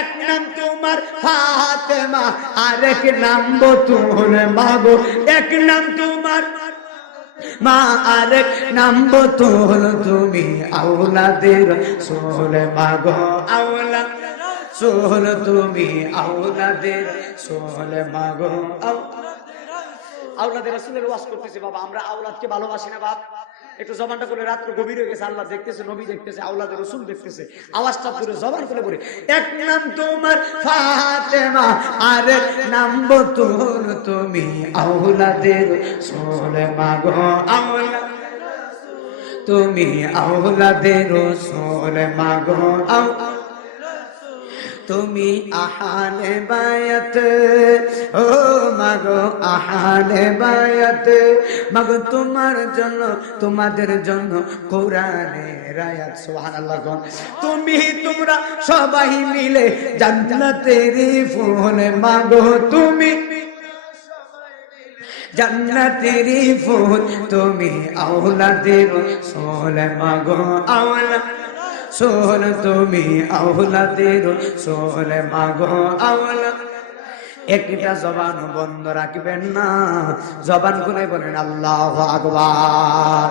এক নাম তোমার ফাতেমা, আরেক নাম বতুল মাগো। এক নাম তোমার মা, আরেক নাম বতুল, তুমি আওলাদের রাসূল মাগো। আওলাদ রাসূল, তুমি আওলাদের রাসূল মাগো। আওলাদের রাসূলের ওয়াজ করতেছি বাবা, আমরা আওলাদকে ভালোবাসি না বাপ? একটু জবানটা করে, রাত্র গভীর হয়ে গেছে, আল্লাহ দেখতেছে, নবী দেখতেছে, আওলাদের রাসূল দেখতেছে, আওয়াজটা করে জবান করে বলে, এক নাম তোমার ফাতেমা, আরেক নাম বতুল, তুমি আওলাদের রাসূল মাগো। আওলাদ তুমি আওলাদের রাসূল মাগো। তুমি আহলে বায়াত, ও মাগো আহলে বায়াত, মাগো তোমার জন্য, তোমাদের জন্য কোরআনের আয়াত। সুবহানাল্লাহ। তুমি তোমরা সবাই মিলে জান্নাতের ফুল মাগো। তুমি জান্নাতের ফুল, তুমি আওলাদের রাসূল মাগো। আওলাদ রাসূল, তুমি আওলাদের রাসূল মাগো। আওলাদ। একটা জবান বন্ধ রাখবেন না, জবান খুলে বলেন আল্লাহু আকবার।